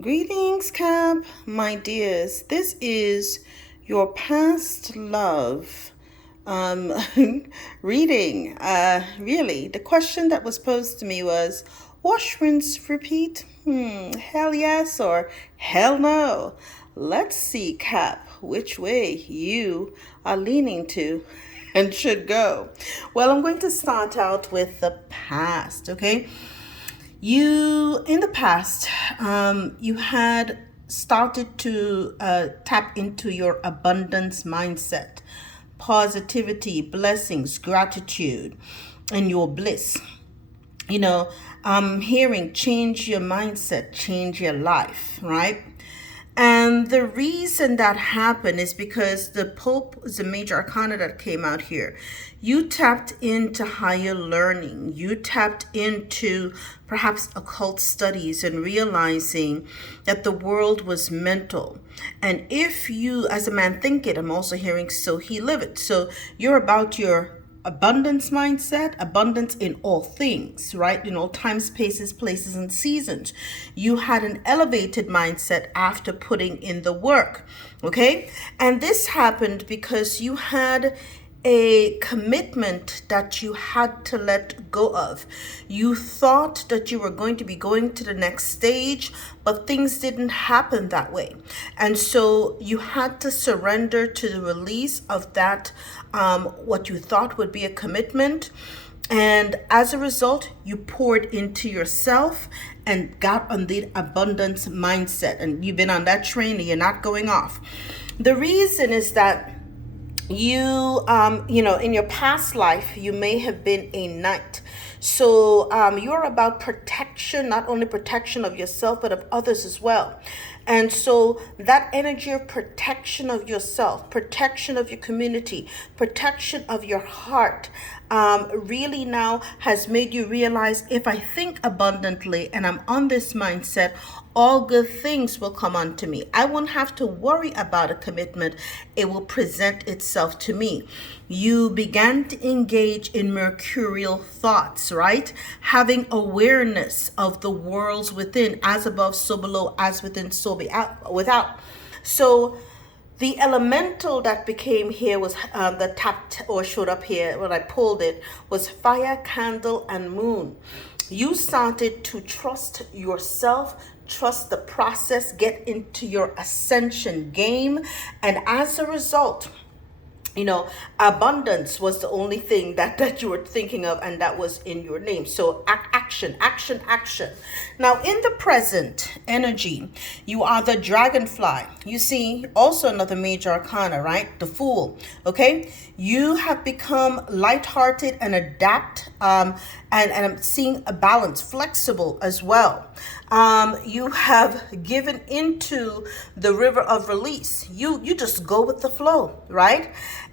Greetings, Cap, my dears. This is your past love um, reading. Really, the question that was posed to me was wash, rinse, repeat? Hell yes or hell no? Let's see, Cap, which way you are leaning to and should go. Well, I'm going to start out with the past, okay? You, in the past, you had started to tap into your abundance mindset, positivity, blessings, gratitude, and your bliss. I'm hearing change your mindset, change your life, right? And the reason that happened is because the Pope is a major arcana that came out here. You tapped into higher learning. You tapped into perhaps occult studies and realizing that the world was mental. And if you, as a man, think it, I'm also hearing so he live it. So you're about your abundance mindset, abundance in all things, right? In all times, spaces, places, and seasons. You had an elevated mindset after putting in the work, okay? And this happened because you had a commitment that you had to let go of. You thought that you were going to be going to the next stage, but things didn't happen that way. And so you had to surrender to the release of that, what you thought would be a commitment. And as a result, you poured into yourself and got on the abundance mindset. And you've been on that train and you're not going off. The reason is that in your past life, you may have been a knight. So you're about protection, not only protection of yourself, but of others as well. And so that energy of protection of yourself, protection of your community, protection of your heart, really now has made you realize if I think abundantly and I'm on this mindset, all good things will come unto me. I won't have to worry about a commitment. It will present itself to me. You began to engage in mercurial thoughts, right? Having awareness of the worlds within, as above, so below, as within, so without. So the elemental that became here was that tapped or showed up here when I pulled it was fire, candle, and moon. You started to trust yourself, trust the process, get into your ascension game. And as a result, abundance was the only thing that you were thinking of, and that was in your name. So action, action, action. Now, in the present energy, you are the dragonfly. You see, also another major arcana, right? The fool. Okay, you have become lighthearted and adapt. And I'm seeing a balance, flexible as well. You have given into the river of release. You just go with the flow, right?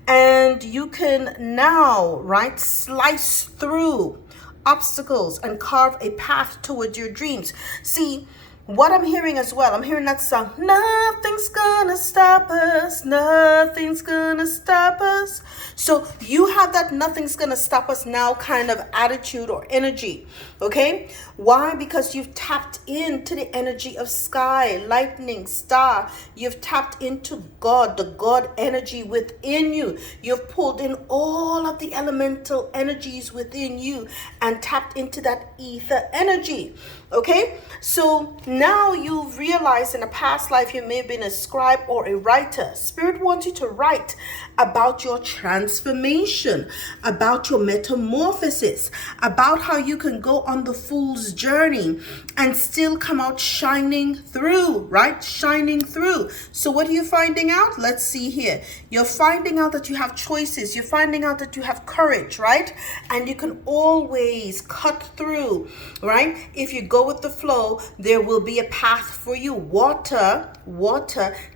And you can now, right, slice through obstacles and carve a path towards your dreams. See, what I'm hearing as well, I'm hearing that song, nothing's gonna stop us, nothing's gonna stop us. So you have that nothing's gonna stop us now kind of attitude or energy, okay? Why? Because you've tapped into the energy of sky, lightning, star. You've tapped into God, the God energy within you. You've pulled in all of the elemental energies within you and tapped into that ether energy. Okay, so now you've realized in a past life you may have been a scribe or a writer. Spirit wants you to write about your transformation, about your metamorphosis, about how you can go on the fool's journey and still come out shining through, right? Shining through. So what are you finding out? Let's see here. You're finding out that you have choices. You're finding out that you have courage, right? And you can always cut through, right? If you go with the flow, there will be a path for you. Water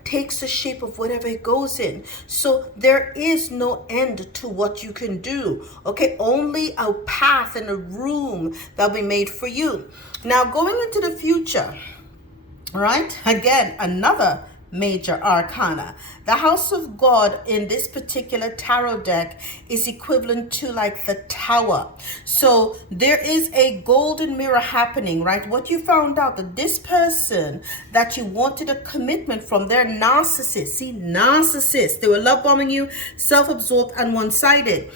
takes the shape of whatever it goes in. So there is no end to what you can do. Okay, only a path and a room that'll be made for you. Now going into the future, right? Again, another major arcana. The House of God in this particular tarot deck is equivalent to like the Tower. So there is a golden mirror happening, right? What you found out that this person that you wanted a commitment from, they're narcissists. See, narcissists. They were love bombing you, self-absorbed and one-sided.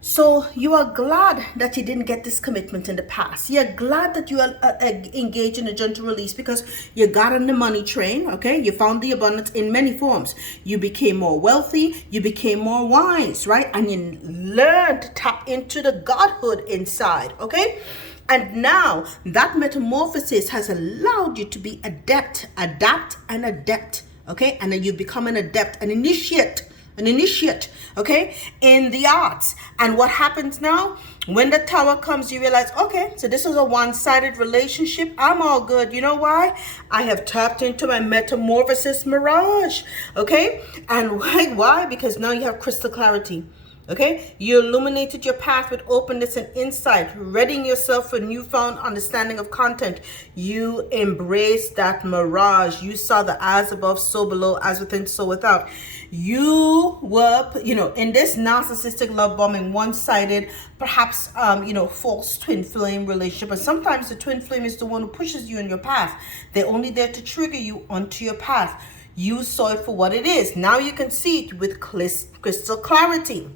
So you are glad that you didn't get this commitment in the past. You're glad that you are engaged in a gentle release because you got on the money train, okay? You found the abundance in many forms. You became more wealthy. You became more wise, right? And you learned to tap into the godhood inside, okay? And now that metamorphosis has allowed you to be adept, adapt, and adept, okay? And then you become an adept, an initiate, okay, in the arts. And what happens now? When the Tower comes, you realize, okay, so this was a one-sided relationship. I'm all good. You know why? I have tapped into my metamorphosis mirage, okay? And why? Because now you have crystal clarity. Okay, you illuminated your path with openness and insight, readying yourself for newfound understanding of content. You embraced that mirage. You saw the as above, so below, as within, so without. You were, in this narcissistic love bombing, one-sided, perhaps, false twin flame relationship. And sometimes the twin flame is the one who pushes you in your path. They're only there to trigger you onto your path. You saw it for what it is. Now you can see it with crystal clarity.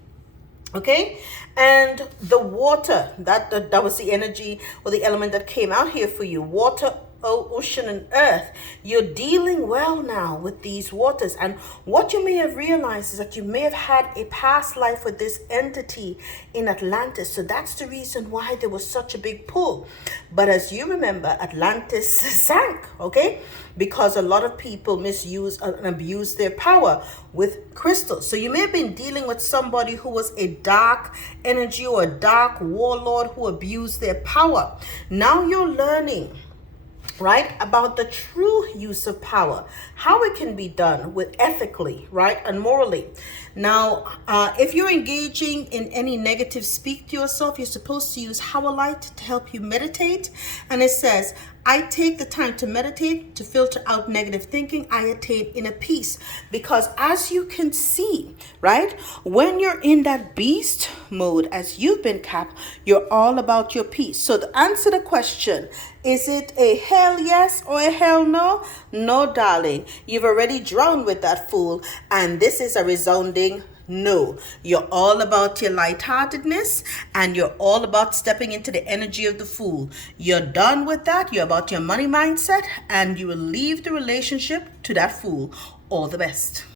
Okay, and the water, that was the energy or the element that came out here for you. Water, ocean, and earth. You're dealing well now with these waters. And what you may have realized is that you may have had a past life with this entity in Atlantis. So that's the reason why there was such a big pull. But as you remember, Atlantis sank, okay? Because a lot of people misuse and abuse their power with crystals. So you may have been dealing with somebody who was a dark energy or a dark warlord who abused their power. Now you're learning, right, about the true use of power, how it can be done with ethically, right, and morally. Now, if you're engaging in any negative speak to yourself, you're supposed to use Howlite to help you meditate. And it says, I take the time to meditate to filter out negative thinking. I attain inner peace. Because as you can see, right, when you're in that beast mode, as you've been, Cap, you're all about your peace. So to answer the question, is it a hell yes or a hell no? No, darling. You've already drowned with that fool. And this is a resounding no. You're all about your lightheartedness and you're all about stepping into the energy of the fool. You're done with that. You're about your money mindset and you will leave the relationship to that fool. All the best.